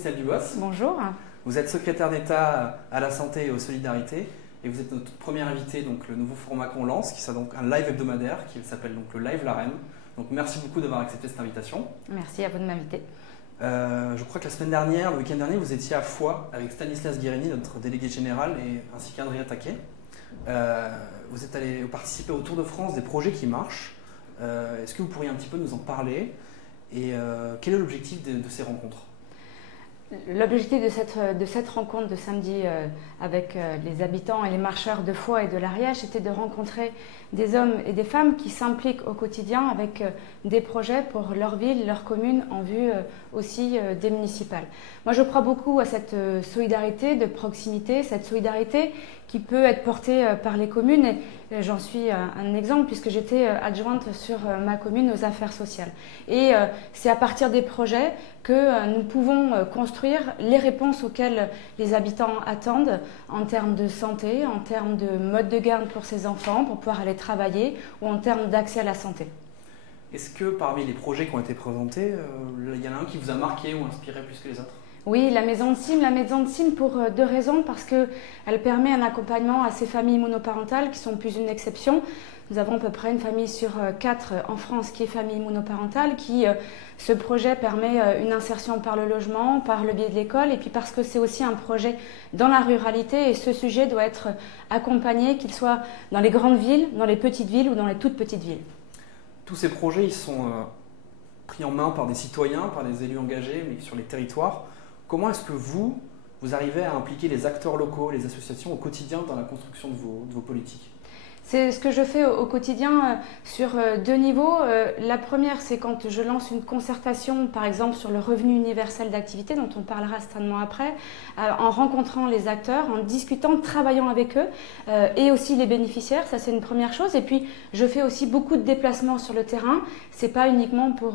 Christelle Dubos. Bonjour. Vous êtes secrétaire d'État à la santé et aux solidarités et vous êtes notre première invitée, donc le nouveau format qu'on lance, qui sera donc un live hebdomadaire qui s'appelle donc le Live Larème. Donc merci beaucoup d'avoir accepté cette invitation. Merci à vous de m'inviter. Je crois que la semaine dernière, le week-end dernier, vous étiez à Foix avec Stanislas Guérini, notre délégué général, ainsi qu'Adrien Taquet. Vous êtes allé participer au Tour de France des projets qui marchent. Est-ce que vous pourriez un petit peu nous en parler et quel est l'objectif de ces rencontres ? L'objectif de cette rencontre de samedi avec les habitants et les marcheurs de Foix et de l'Ariège était de rencontrer des hommes et des femmes qui s'impliquent au quotidien avec des projets pour leur ville, leur commune, en vue aussi des municipales. Moi, je crois beaucoup à cette solidarité de proximité, cette solidarité qui peut être portée par les communes. Et j'en suis un exemple puisque j'étais adjointe sur ma commune aux affaires sociales. Et c'est à partir des projets que nous pouvons construire les réponses auxquelles les habitants attendent en termes de santé, en termes de mode de garde pour ses enfants, pour pouvoir aller travailler, ou en termes d'accès à la santé. Est-ce que parmi les projets qui ont été présentés, il y en a un qui vous a marqué ou inspiré plus que les autres ? Oui, la maison de Cîmes pour deux raisons, parce qu'elle permet un accompagnement à ces familles monoparentales qui sont plus une exception. Nous avons à peu près une famille sur 4 en France qui est famille monoparentale, ce projet permet une insertion par le logement, par le biais de l'école, et puis parce que c'est aussi un projet dans la ruralité, et ce sujet doit être accompagné, qu'il soit dans les grandes villes, dans les petites villes ou dans les toutes petites villes. Tous ces projets, ils sont pris en main par des citoyens, par des élus engagés, mais sur les territoires. Comment est-ce que vous arrivez à impliquer les acteurs locaux, les associations au quotidien dans la construction de vos politiques ? C'est ce que je fais au quotidien sur deux niveaux. La première, c'est quand je lance une concertation, par exemple sur le revenu universel d'activité, dont on parlera certainement après, en rencontrant les acteurs, en discutant, travaillant avec eux, et aussi les bénéficiaires. Ça, c'est une première chose. Et puis, je fais aussi beaucoup de déplacements sur le terrain. C'est pas uniquement pour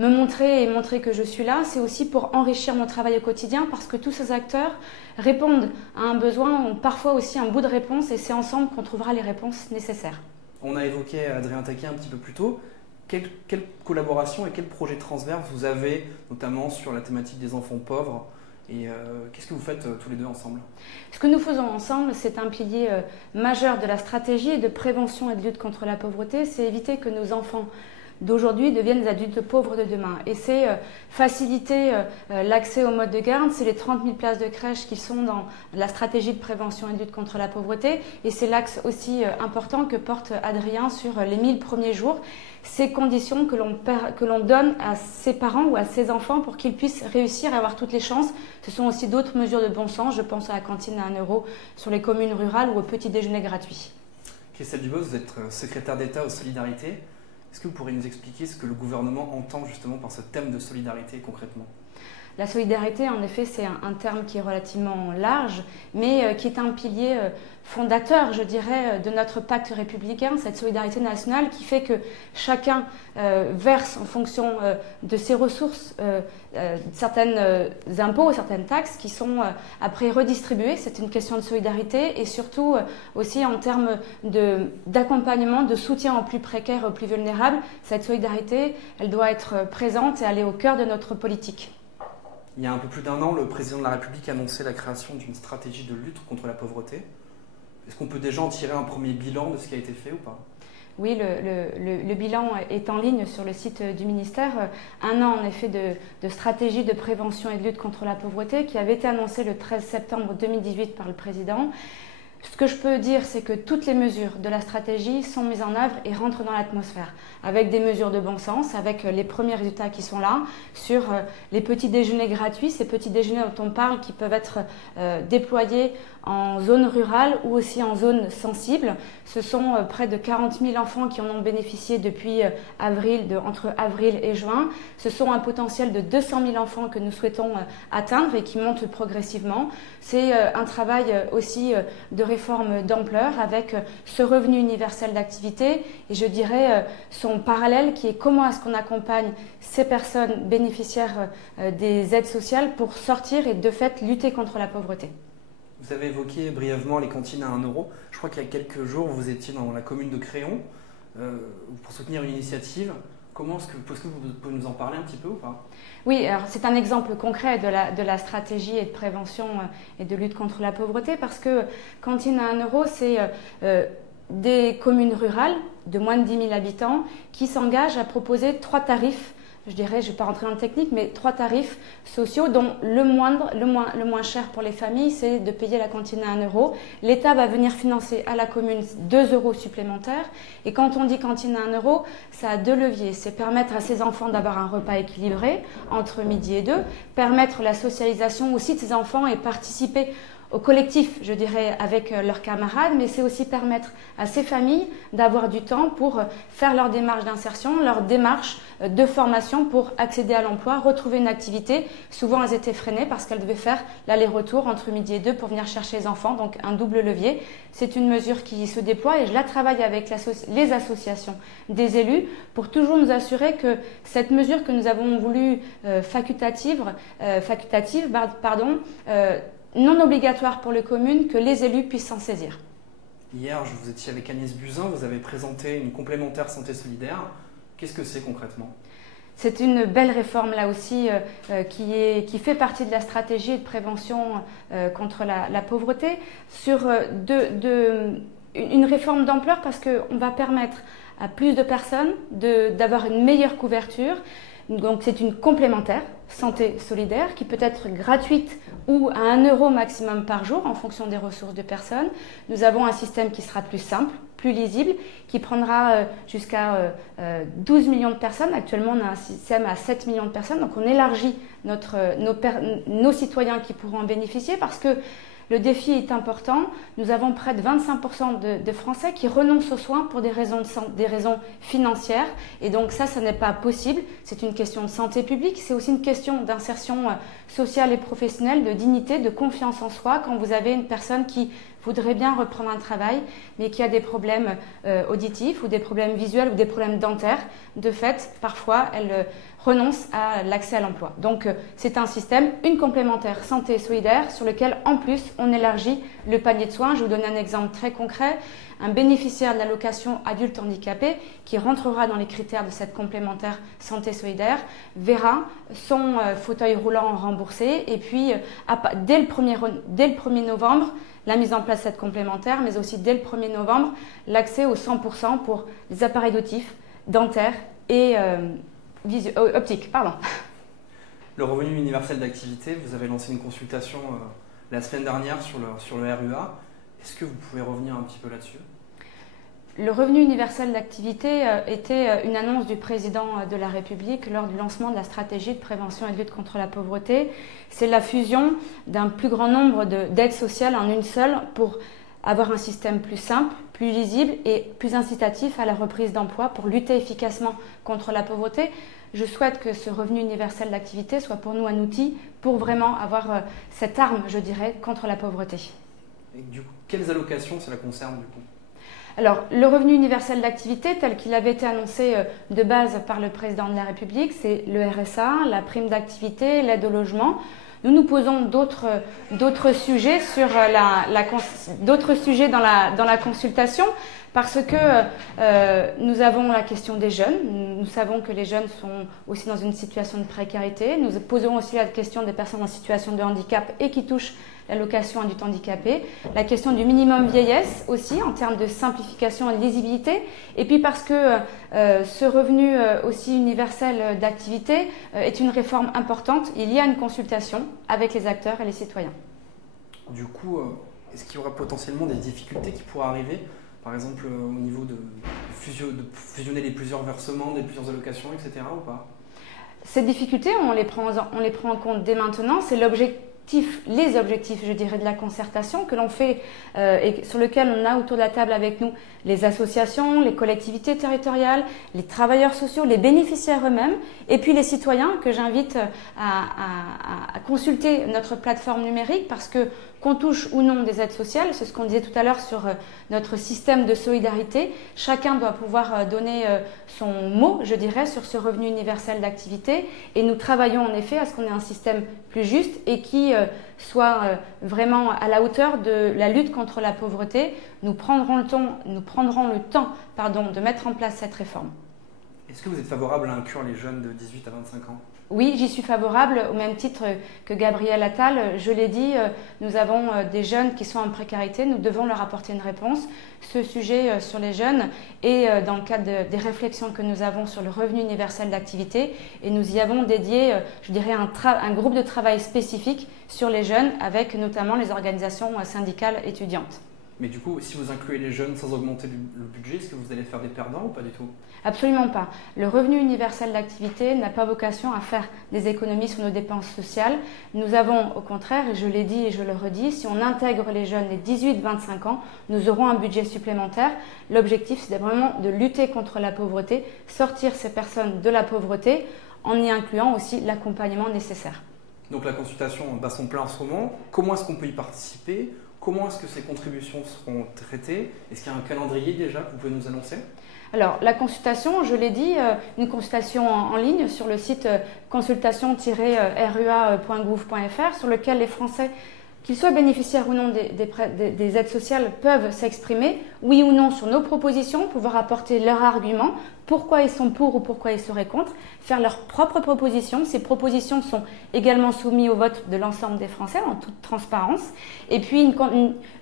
me montrer et montrer que je suis là, c'est aussi pour enrichir mon travail au quotidien, parce que tous ces acteurs répondent à un besoin, ont parfois aussi un bout de réponse, et c'est ensemble qu'on trouvera les réponses nécessaires. On a évoqué Adrien Taquet un petit peu plus tôt. Quelle collaboration et quel projet transverse vous avez, notamment sur la thématique des enfants pauvres, et qu'est-ce que vous faites tous les deux ensemble ? Ce que nous faisons ensemble, c'est un pilier majeur de la stratégie de prévention et de lutte contre la pauvreté, c'est éviter que nos enfants d'aujourd'hui deviennent des adultes pauvres de demain. Et c'est faciliter l'accès au mode de garde, c'est les 30 000 places de crèche qui sont dans la stratégie de prévention et de lutte contre la pauvreté. Et c'est l'axe aussi important que porte Adrien sur les 1000 premiers jours, ces conditions que l'on donne à ses parents ou à ses enfants pour qu'ils puissent réussir et avoir toutes les chances. Ce sont aussi d'autres mesures de bon sens, je pense à la cantine à 1 euro sur les communes rurales ou au petit déjeuner gratuit. Christelle Dubos, vous êtes secrétaire d'État aux solidarités. Est-ce que vous pourriez nous expliquer ce que le gouvernement entend justement par ce thème de solidarité concrètement ? La solidarité, en effet, c'est un terme qui est relativement large, mais qui est un pilier fondateur, je dirais, de notre pacte républicain, cette solidarité nationale qui fait que chacun verse en fonction de ses ressources certains impôts, certaines taxes qui sont après redistribuées. C'est une question de solidarité et surtout aussi en termes d'accompagnement, de soutien aux plus précaires et aux plus vulnérables. Cette solidarité, elle doit être présente et aller au cœur de notre politique. Il y a un peu plus d'1 an, le président de la République a annoncé la création d'une stratégie de lutte contre la pauvreté. Est-ce qu'on peut déjà en tirer un premier bilan de ce qui a été fait ou pas ? Oui, le bilan est en ligne sur le site du ministère. 1 an, en effet, de stratégie de prévention et de lutte contre la pauvreté qui avait été annoncée le 13 septembre 2018 par le président. Ce que je peux dire, c'est que toutes les mesures de la stratégie sont mises en œuvre et rentrent dans l'atmosphère, avec des mesures de bon sens, avec les premiers résultats qui sont là, sur les petits déjeuners gratuits, ces petits déjeuners dont on parle qui peuvent être déployés en zone rurale ou aussi en zone sensible. Ce sont près de 40 000 enfants qui en ont bénéficié depuis entre avril et juin. Ce sont un potentiel de 200 000 enfants que nous souhaitons atteindre et qui montent progressivement. C'est un travail aussi de réforme d'ampleur avec ce revenu universel d'activité et je dirais son parallèle qui est comment est-ce qu'on accompagne ces personnes bénéficiaires des aides sociales pour sortir et de fait lutter contre la pauvreté. Vous avez évoqué brièvement les cantines à 1 euro. Je crois qu'il y a quelques jours, vous étiez dans la commune de Créon pour soutenir une initiative Est-ce que vous pouvez nous en parler un petit peu ou pas? Oui, alors c'est un exemple concret de la stratégie et de prévention et de lutte contre la pauvreté, parce que Cantine à 1 euro, c'est des communes rurales de moins de 10 000 habitants qui s'engagent à proposer 3 tarifs. Je dirais, je ne vais pas rentrer dans le technique, mais 3 tarifs sociaux dont le moins cher pour les familles, c'est de payer la cantine à 1 euro. L'État va venir financer à la commune 2 euros supplémentaires. Et quand on dit cantine à 1 euro, ça a 2 leviers. C'est permettre à ces enfants d'avoir un repas équilibré entre midi et 2, permettre la socialisation aussi de ces enfants et participer au collectif, je dirais, avec leurs camarades, mais c'est aussi permettre à ces familles d'avoir du temps pour faire leur démarche d'insertion, leur démarche de formation pour accéder à l'emploi, retrouver une activité. Souvent, elles étaient freinées parce qu'elles devaient faire l'aller-retour entre midi et 2 pour venir chercher les enfants, donc un double levier. C'est une mesure qui se déploie et je la travaille avec les associations des élus pour toujours nous assurer que cette mesure que nous avons voulu facultative, non obligatoire pour les communes, que les élus puissent s'en saisir. Hier, vous étiez avec Agnès Buzyn, vous avez présenté une complémentaire santé solidaire. Qu'est-ce que c'est concrètement? C'est une belle réforme là aussi qui fait partie de la stratégie de prévention contre la pauvreté, sur une réforme d'ampleur parce qu'on va permettre à plus de personnes d'avoir une meilleure couverture. Donc c'est une complémentaire santé solidaire qui peut être gratuite ou à 1 euro maximum par jour en fonction des ressources de personnes. Nous avons un système qui sera plus simple, plus lisible, qui prendra jusqu'à 12 millions de personnes. Actuellement, on a un système à 7 millions de personnes. Donc on élargit nos citoyens qui pourront en bénéficier parce que le défi est important. Nous avons près de 25% de Français qui renoncent aux soins pour des raisons financières. Et donc ça n'est pas possible. C'est une question de santé publique. C'est aussi une question d'insertion sociale et professionnelle, de dignité, de confiance en soi. Quand vous avez une personne qui voudrait bien reprendre un travail, mais qui a des problèmes auditifs ou des problèmes visuels ou des problèmes dentaires, de fait, parfois, elle renonce à l'accès à l'emploi. Donc, c'est un système, une complémentaire santé solidaire, sur lequel, en plus, on élargit le panier de soins. Je vais vous donner un exemple très concret. Un bénéficiaire de l'allocation adulte handicapé qui rentrera dans les critères de cette complémentaire santé solidaire verra son fauteuil roulant remboursé et puis dès le 1er novembre, la mise en place de cette complémentaire, mais aussi dès le 1er novembre, l'accès au 100% pour les appareils auditifs, dentaires et optiques. Le revenu universel d'activité, vous avez lancé une consultation la semaine dernière sur le RUA. Est-ce que vous pouvez revenir un petit peu là-dessus? Le revenu universel d'activité était une annonce du président de la République lors du lancement de la stratégie de prévention et de lutte contre la pauvreté. C'est la fusion d'un plus grand nombre d'aides sociales en une seule pour avoir un système plus simple, plus lisible et plus incitatif à la reprise d'emploi pour lutter efficacement contre la pauvreté. Je souhaite que ce revenu universel d'activité soit pour nous un outil pour vraiment avoir cette arme, je dirais, contre la pauvreté. Et du coup, quelles allocations cela concerne du coup? Alors, le revenu universel d'activité, tel qu'il avait été annoncé de base par le président de la République, c'est le RSA, la prime d'activité, l'aide au logement. Nous posons d'autres sujets dans la consultation parce que nous avons la question des jeunes. Nous savons que les jeunes sont aussi dans une situation de précarité. Nous posons aussi la question des personnes en situation de handicap et qui touchent l'allocation adulte handicapé, la question du minimum vieillesse aussi en termes de simplification et de lisibilité, et puis parce que ce revenu aussi universel d'activité est une réforme importante, il y a une consultation avec les acteurs et les citoyens. Du coup, est-ce qu'il y aura potentiellement des difficultés qui pourraient arriver, par exemple au niveau de fusionner les plusieurs versements, des plusieurs allocations, etc. ou pas? Ces difficultés, on les prend en compte dès maintenant, c'est les objectifs, je dirais, de la concertation que l'on fait et sur lequel on a autour de la table avec nous les associations, les collectivités territoriales, les travailleurs sociaux, les bénéficiaires eux-mêmes et puis les citoyens que j'invite à consulter notre plateforme numérique parce que qu'on touche ou non des aides sociales, c'est ce qu'on disait tout à l'heure sur notre système de solidarité. Chacun doit pouvoir donner son mot, je dirais, sur ce revenu universel d'activité. Et nous travaillons en effet à ce qu'on ait un système plus juste et qui soit vraiment à la hauteur de la lutte contre la pauvreté. Nous prendrons le temps de mettre en place cette réforme. Est-ce que vous êtes favorable à inclure les jeunes de 18 à 25 ans? Oui, j'y suis favorable, au même titre que Gabriel Attal. Je l'ai dit, nous avons des jeunes qui sont en précarité, nous devons leur apporter une réponse. Ce sujet sur les jeunes est dans le cadre des réflexions que nous avons sur le revenu universel d'activité et nous y avons dédié, je dirais, un groupe de travail spécifique sur les jeunes avec notamment les organisations syndicales étudiantes. Mais du coup, si vous incluez les jeunes sans augmenter le budget, est-ce que vous allez faire des perdants ou pas du tout? Absolument pas. Le revenu universel d'activité n'a pas vocation à faire des économies sur nos dépenses sociales. Nous avons, au contraire, et je l'ai dit et je le redis, si on intègre les jeunes des 18-25 ans, nous aurons un budget supplémentaire. L'objectif, c'est vraiment de lutter contre la pauvreté, sortir ces personnes de la pauvreté en y incluant aussi l'accompagnement nécessaire. Donc la consultation bat son plein en ce moment. Comment est-ce qu'on peut y participer? Comment est-ce que ces contributions seront traitées? Est-ce qu'il y a un calendrier déjà que vous pouvez nous annoncer? Alors, la consultation, je l'ai dit, une consultation en ligne sur le site consultation-rua.gouv.fr sur lequel les Français, qu'ils soient bénéficiaires ou non des aides sociales, peuvent s'exprimer, oui ou non, sur nos propositions, pouvoir apporter leurs arguments, pourquoi ils sont pour ou pourquoi ils seraient contre, faire leurs propres propositions. Ces propositions sont également soumises au vote de l'ensemble des Français en toute transparence. Et puis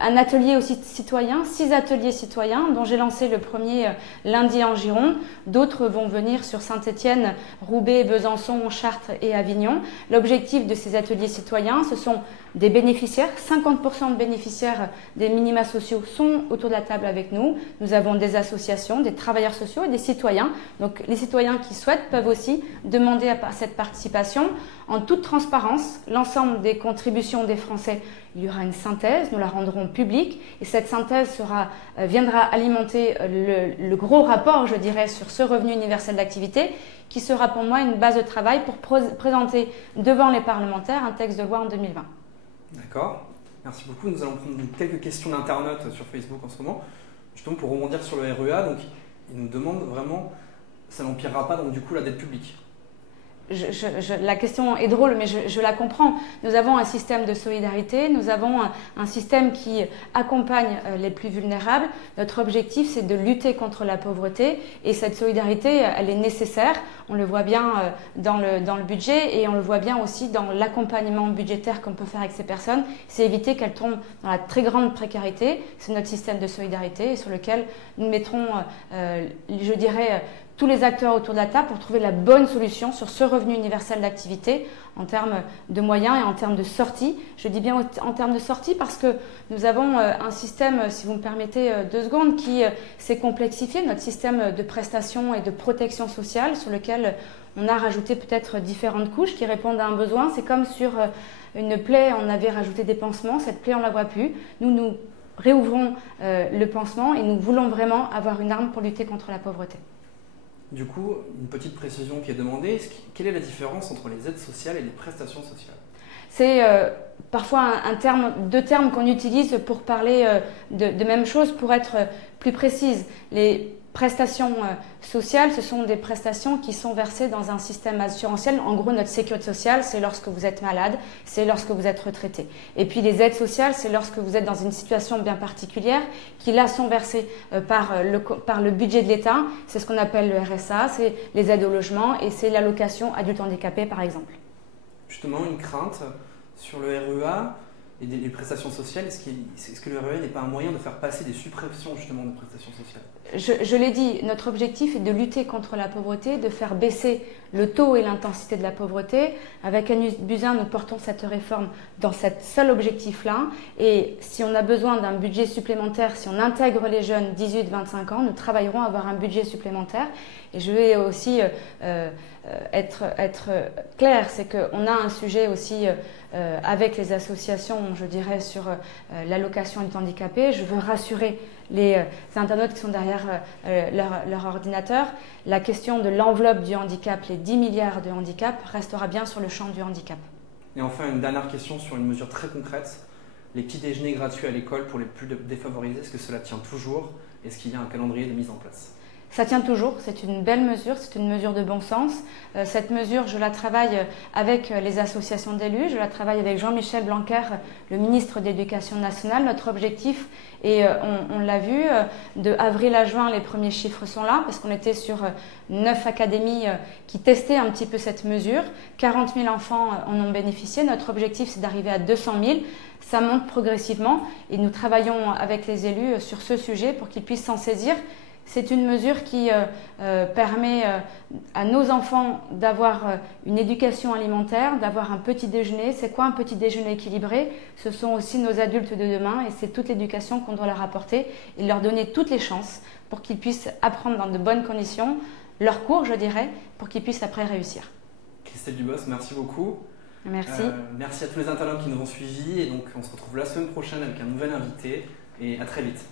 un atelier aussi citoyen, 6 ateliers citoyens dont j'ai lancé le premier lundi en Gironde. D'autres vont venir sur Saint-Étienne, Roubaix, Besançon, Chartres et Avignon. L'objectif de ces ateliers citoyens, ce sont des bénéficiaires. 50% de bénéficiaires des minima sociaux sont autour de la table avec nous. Nous avons des associations, des travailleurs sociaux et des citoyens. Donc les citoyens qui souhaitent peuvent aussi demander à cette participation en toute transparence. L'ensemble des contributions des Français, il y aura une synthèse, nous la rendrons publique et cette synthèse viendra alimenter le gros rapport, je dirais, sur ce revenu universel d'activité qui sera pour moi une base de travail pour présenter devant les parlementaires un texte de loi en 2020. D'accord, merci beaucoup. Nous allons prendre quelques questions d'internautes sur Facebook en ce moment, justement pour rebondir sur le REA. Donc, ils nous demandent vraiment, ça n'empirera pas donc du coup la dette publique? La question est drôle, mais je la comprends. Nous avons un système de solidarité, nous avons un système qui accompagne les plus vulnérables. Notre objectif, c'est de lutter contre la pauvreté et cette solidarité, elle est nécessaire. On le voit bien dans le budget et on le voit bien aussi dans l'accompagnement budgétaire qu'on peut faire avec ces personnes. C'est éviter qu'elles tombent dans la très grande précarité. C'est notre système de solidarité sur lequel nous mettrons, je dirais, tous les acteurs autour de la table pour trouver la bonne solution sur ce revenu universel d'activité en termes de moyens et en termes de sortie. Je dis bien en termes de sortie parce que nous avons un système, si vous me permettez 2 secondes, qui s'est complexifié, notre système de prestations et de protection sociale sur lequel on a rajouté peut-être différentes couches qui répondent à un besoin. C'est comme sur une plaie, on avait rajouté des pansements, cette plaie on ne la voit plus. Nous réouvrons le pansement et nous voulons vraiment avoir une arme pour lutter contre la pauvreté. Du coup, une petite précision qui est demandée, quelle est la différence entre les aides sociales et les prestations sociales? C'est parfois 2 termes qu'on utilise pour parler de même chose, pour être plus précise. Les prestations sociales, ce sont des prestations qui sont versées dans un système assurantiel. En gros, notre sécurité sociale, c'est lorsque vous êtes malade, c'est lorsque vous êtes retraité. Et puis les aides sociales, c'est lorsque vous êtes dans une situation bien particulière, qui là sont versées par le budget de l'État. C'est ce qu'on appelle le RSA, c'est les aides au logement et c'est l'allocation adulte handicapé par exemple. Justement, une crainte sur le REA et les prestations sociales, est-ce que le REA n'est pas un moyen de faire passer des suppressions justement de prestations sociales? Je l'ai dit, notre objectif est de lutter contre la pauvreté, de faire baisser le taux et l'intensité de la pauvreté. Avec Agnès Buzyn, nous portons cette réforme dans cet seul objectif-là. Et si on a besoin d'un budget supplémentaire, si on intègre les jeunes 18-25 ans, nous travaillerons à avoir un budget supplémentaire. Et je vais aussi être claire, c'est qu'on a un sujet aussi avec les associations, je dirais, sur l'allocation du handicapé. Je veux rassurer les internautes qui sont derrière leur ordinateur. La question de l'enveloppe du handicap, les 10 milliards de handicap, restera bien sur le champ du handicap. Et enfin, une dernière question sur une mesure très concrète. Les petits déjeuners gratuits à l'école pour les plus défavorisés, est-ce que cela tient toujours? Est-ce qu'il y a un calendrier de mise en place? Ça tient toujours, c'est une belle mesure, c'est une mesure de bon sens. Cette mesure, je la travaille avec les associations d'élus, je la travaille avec Jean-Michel Blanquer, le ministre de l'Éducation nationale. Notre objectif, et on l'a vu, de avril à juin, les premiers chiffres sont là, parce qu'on était sur 9 académies qui testaient un petit peu cette mesure. 40 000 enfants en ont bénéficié. Notre objectif, c'est d'arriver à 200 000. Ça monte progressivement et nous travaillons avec les élus sur ce sujet pour qu'ils puissent s'en saisir. C'est une mesure qui permet à nos enfants d'avoir une éducation alimentaire, d'avoir un petit déjeuner. C'est quoi un petit déjeuner équilibré? Ce sont aussi nos adultes de demain et c'est toute l'éducation qu'on doit leur apporter et leur donner toutes les chances pour qu'ils puissent apprendre dans de bonnes conditions leur cours, je dirais, pour qu'ils puissent après réussir. Christelle Dubos, merci beaucoup. Merci. Merci à tous les internautes qui nous ont suivis et donc on se retrouve la semaine prochaine avec un nouvel invité et à très vite.